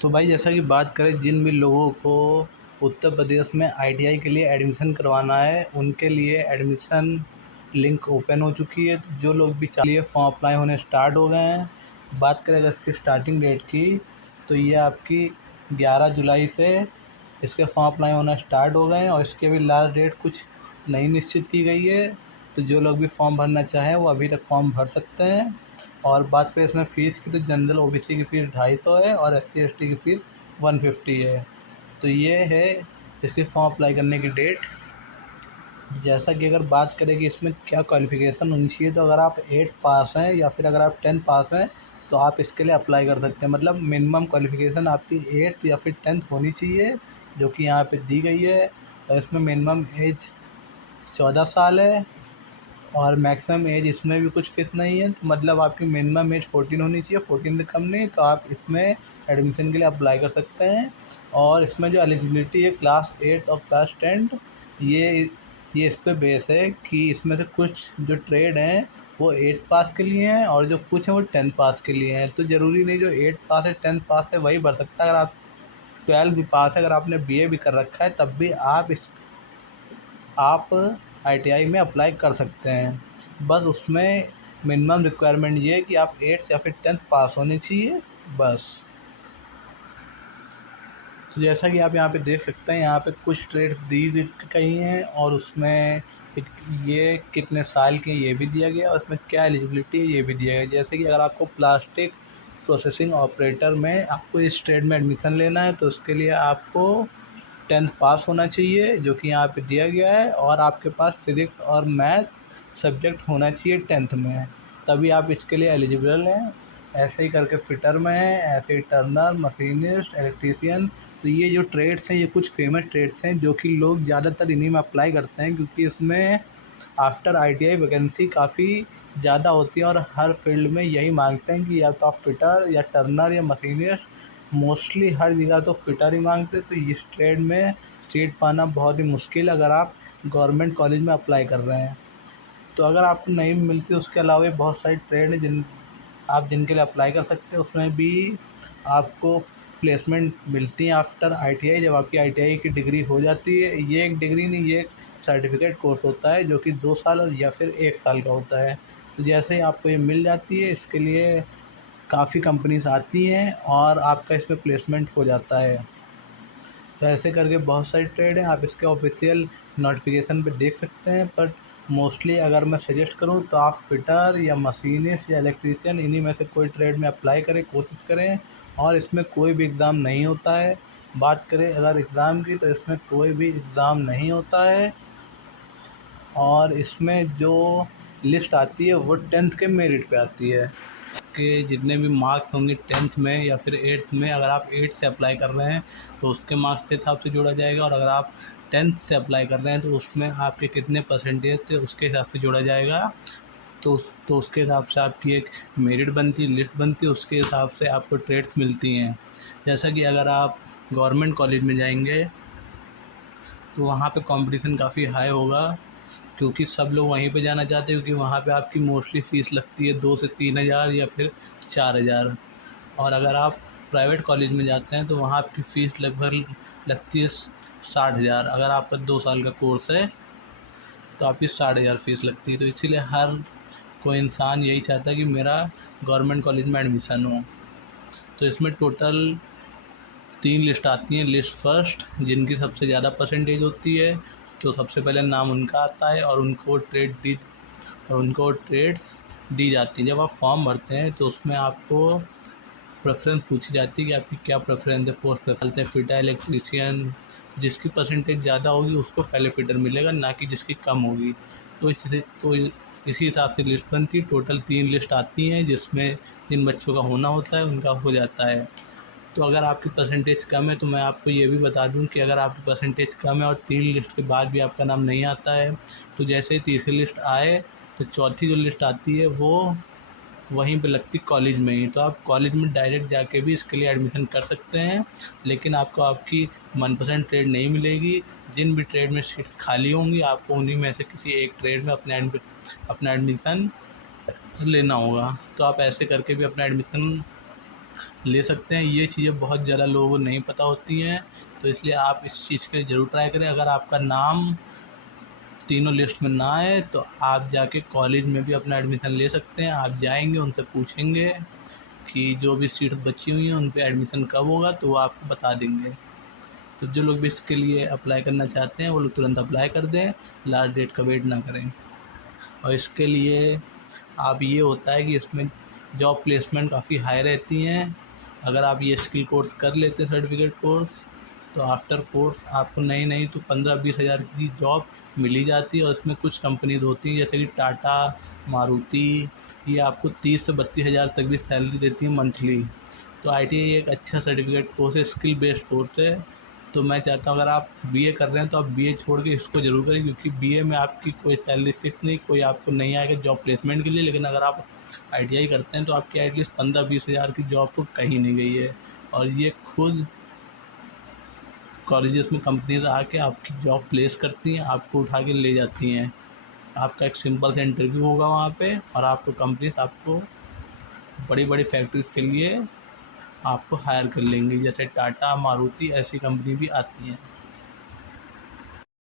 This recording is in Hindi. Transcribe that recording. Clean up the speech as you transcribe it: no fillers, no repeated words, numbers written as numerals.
तो भाई जैसा कि बात करें जिन भी लोगों को उत्तर प्रदेश में आईटीआई के लिए एडमिशन करवाना है उनके लिए एडमिशन लिंक ओपन हो चुकी है। तो जो लोग भी चाहिए फॉर्म अप्लाई होने स्टार्ट हो गए हैं। बात करें अगर इसकी स्टार्टिंग डेट की तो ये आपकी 11 जुलाई से इसके फॉर्म अप्लाई होना स्टार्ट हो गए हैं और इसकी अभी लास्ट डेट कुछ नहीं निश्चित की गई है। तो जो लोग भी फॉर्म भरना चाहें वो अभी तक फॉर्म भर सकते हैं। और बात करें इसमें फ़ीस की तो जनरल ओबीसी की फ़ीस 250 है और एससी एसटी की फ़ीस 150 है। तो ये है इसके फॉर्म अप्लाई करने की डेट। जैसा कि अगर बात करें कि इसमें क्या क्वालिफ़िकेशन होनी चाहिए, तो अगर आप 8th पास हैं या फिर अगर आप 10th पास हैं तो आप इसके लिए अप्लाई कर सकते हैं। मतलब मिनिमम क्वालिफ़िकेशन आपकी 8th या फिर 10th होनी चाहिए, जो कि यहाँ पे दी गई है। और इसमें मिनिमम एज 14 साल है और मैक्सिमम एज इसमें भी कुछ फिक्स नहीं है। तो मतलब आपकी मिनिमम एज 14 होनी चाहिए, 14 से कम नहीं, तो आप इसमें एडमिशन के लिए अप्लाई कर सकते हैं। और इसमें जो एलिजिबिलिटी है क्लास 8 और क्लास 10, ये ये इस पे बेस है कि इसमें से कुछ जो ट्रेड हैं वो 8 पास के लिए हैं और जो कुछ हैं वो 10 पास के लिए हैं। तो ज़रूरी नहीं जो 8 पास है 10 पास है वही भर सकता है। अगर आप 12 भी पास है, अगर आपने बीए भी कर रखा है, तब भी आप आईटीआई में अप्लाई कर सकते हैं। बस उसमें मिनिमम रिक्वायरमेंट ये है कि आप 8th या फिर 10th पास होने चाहिए बस। तो जैसा कि आप यहाँ पे देख सकते हैं, यहाँ पे कुछ ट्रेड दी गई हैं और उसमें एक ये कितने साल के ये भी दिया गया और उसमें क्या एलिजिबिलिटी है ये भी दिया गया। जैसे कि अगर आपको प्लास्टिक प्रोसेसिंग ऑपरेटर में आपको इस ट्रेड में एडमिशन लेना है तो उसके लिए आपको 10th पास होना चाहिए, जो कि यहाँ पे दिया गया है। और आपके पास फिज़िक्स और मैथ सब्जेक्ट होना चाहिए 10th में, तभी आप इसके लिए एलिजिबल हैं। ऐसे ही करके फिटर में है, ऐसे ही टर्नर, मशीनिस्ट, इलेक्ट्रीशियन। तो ये जो ट्रेड्स हैं ये कुछ फेमस ट्रेड्स हैं जो कि लोग ज़्यादातर इन्हीं में अप्लाई करते हैं, क्योंकि इसमें आफ्टर आईटीआई वैकेंसी काफ़ी ज़्यादा होती है और हर फील्ड में यही मांगते हैं कि या तो आप फिटर या टर्नर या मशीनिस्ट। मोस्टली हर जगह तो फिटर ही मांगते हैं। तो इस ट्रेड में सीट पाना बहुत ही मुश्किल है अगर आप गवर्नमेंट कॉलेज में अप्लाई कर रहे हैं। तो अगर आपको नहीं मिलती, उसके अलावा भी बहुत सारी ट्रेड हैं जिनके लिए अप्लाई कर सकते हैं। उसमें भी आपको प्लेसमेंट मिलती है आफ्टर आईटीआई, जब आपकी आईटीआई की डिग्री हो जाती है। ये एक डिग्री नहीं, ये एक सर्टिफिकेट कोर्स होता है जो कि 2 साल या फिर 1 साल का होता है। तो जैसे ही आपको ये मिल जाती है, इसके लिए काफ़ी कंपनीज आती हैं और आपका इसमें प्लेसमेंट हो जाता है। तो ऐसे करके बहुत सारी ट्रेड हैं, आप इसके ऑफिशियल नोटिफिकेशन पे देख सकते हैं। बट मोस्टली अगर मैं सजेस्ट करूं तो आप फिटर या मशीनिस्ट या इलेक्ट्रीशियन इन्हीं में से कोई ट्रेड में अप्लाई करें, कोशिश करें। और इसमें कोई भी एग्ज़ाम नहीं होता है। बात करें अगर एग्ज़ाम की, तो इसमें कोई भी एग्ज़ाम नहीं होता है। और इसमें जो लिस्ट आती है वो 10th के मेरिट पे आती है कि जितने भी मार्क्स होंगे 10th में या फिर 8th में। अगर आप 8th से अप्लाई कर रहे हैं तो उसके मार्क्स के हिसाब से जोड़ा जाएगा, और अगर आप 10th से अप्लाई कर रहे हैं तो उसमें आपके कितने परसेंटेज थे उसके हिसाब से जोड़ा जाएगा। तो उसके हिसाब से आपकी एक मेरिट बनती है, लिस्ट बनती है, उसके हिसाब से आपको ट्रेड्स मिलती हैं। जैसा कि अगर आप गवर्नमेंट कॉलेज में जाएंगे तो वहाँ पे कंपटीशन काफ़ी हाई होगा, क्योंकि सब लोग वहीं पे जाना चाहते हैं, क्योंकि वहाँ पे आपकी मोस्टली फ़ीस लगती है 2 से 3 हज़ार या फिर 4 हज़ार। और अगर आप प्राइवेट कॉलेज में जाते हैं तो वहाँ आपकी फ़ीस लगभग लगती है 60 हज़ार। अगर आपका 2 साल का कोर्स है तो आपकी 60 हज़ार फ़ीस लगती है। तो इसीलिए हर कोई इंसान यही चाहता है कि मेरा गवर्नमेंट कॉलेज में एडमिशन हो। तो इसमें टोटल 3 लिस्ट आती हैं। लिस्ट फर्स्ट, जिनकी सबसे ज़्यादा परसेंटेज होती है, तो सबसे पहले नाम उनका आता है और उनको ट्रेड्स दी जाती हैं। जब आप फॉर्म भरते हैं तो उसमें आपको प्रेफ़रेंस पूछी जाती है कि आपकी क्या प्रेफ़रेंस है। पोस्ट प्रेफ़रेंस है फिटर, इलेक्ट्रीशियन। जिसकी परसेंटेज ज़्यादा होगी उसको पहले फिटर मिलेगा, ना कि जिसकी कम होगी। इसी हिसाब से लिस्ट बनती है। टोटल 3 लिस्ट आती हैं जिसमें जिन बच्चों का होना होता है उनका हो जाता है। तो अगर आपकी परसेंटेज कम है तो मैं आपको ये भी बता दूं कि अगर आपकी परसेंटेज कम है और 3 लिस्ट के बाद भी आपका नाम नहीं आता है, तो जैसे ही तीसरी लिस्ट आए तो चौथी जो लिस्ट आती है वो वहीं पे लगती कॉलेज में ही। तो आप कॉलेज में डायरेक्ट जाके भी इसके लिए एडमिशन कर सकते हैं, लेकिन आपको आपकी मनपसंद ट्रेड नहीं मिलेगी। जिन भी ट्रेड में सीट्स खाली होंगी आपको उन्हीं में से किसी एक ट्रेड में अपना एडमिशन लेना होगा। तो आप ऐसे करके भी अपना एडमिशन ले सकते हैं। ये चीज़ें बहुत ज़्यादा लोगों को नहीं पता होती हैं, तो इसलिए आप इस चीज़ के लिए ज़रूर ट्राई करें। अगर आपका नाम तीनों लिस्ट में ना आए तो आप जाके कॉलेज में भी अपना एडमिशन ले सकते हैं। आप जाएंगे, उनसे पूछेंगे कि जो भी सीट बची हुई हैं उन पे एडमिशन कब होगा, तो वो आपको बता देंगे। तो जो लोग भी इसके लिए अप्लाई करना चाहते हैं वो लोग तुरंत अप्लाई कर दें, लास्ट डेट का वेट ना करें। और इसके लिए आप ये होता है कि इसमें जॉब प्लेसमेंट काफ़ी हाई रहती हैं। अगर आप ये स्किल कोर्स कर लेते हैं, सर्टिफिकेट कोर्स, तो आफ्टर कोर्स आपको नई नई तो 15-20 हज़ार की जॉब मिल ही जाती है। और इसमें कुछ कंपनीज होती हैं जैसे कि टाटा, मारुति, ये आपको 30 से 32 हज़ार तक भी सैलरी देती है मंथली। तो ITI एक अच्छा सर्टिफिकेट कोर्स है, स्किल बेस्ड कोर्स है। तो मैं चाहता हूँ अगर आप BA कर रहे हैं तो आप BA छोड़ के इसको ज़रूर करें, क्योंकि BA में आपकी कोई सैलरी फिक्स नहीं, कोई आपको नहीं आएगा जॉब प्लेसमेंट के लिए। लेकिन अगर आप ITI करते हैं तो आपकी एटलीस्ट 15-20 हज़ार की जॉब तो कहीं नहीं गई है। और ये खुद कॉलेजेस में कंपनीज आके आपकी जॉब प्लेस करती हैं, आपको उठा के ले जाती हैं। आपका एक सिंपल सा इंटरव्यू होगा वहाँ पे, और आपको कंपनीज आपको बड़ी बड़ी फैक्ट्रीज के लिए आपको हायर कर लेंगी, जैसे टाटा, मारुति, ऐसी कंपनी भी आती हैं।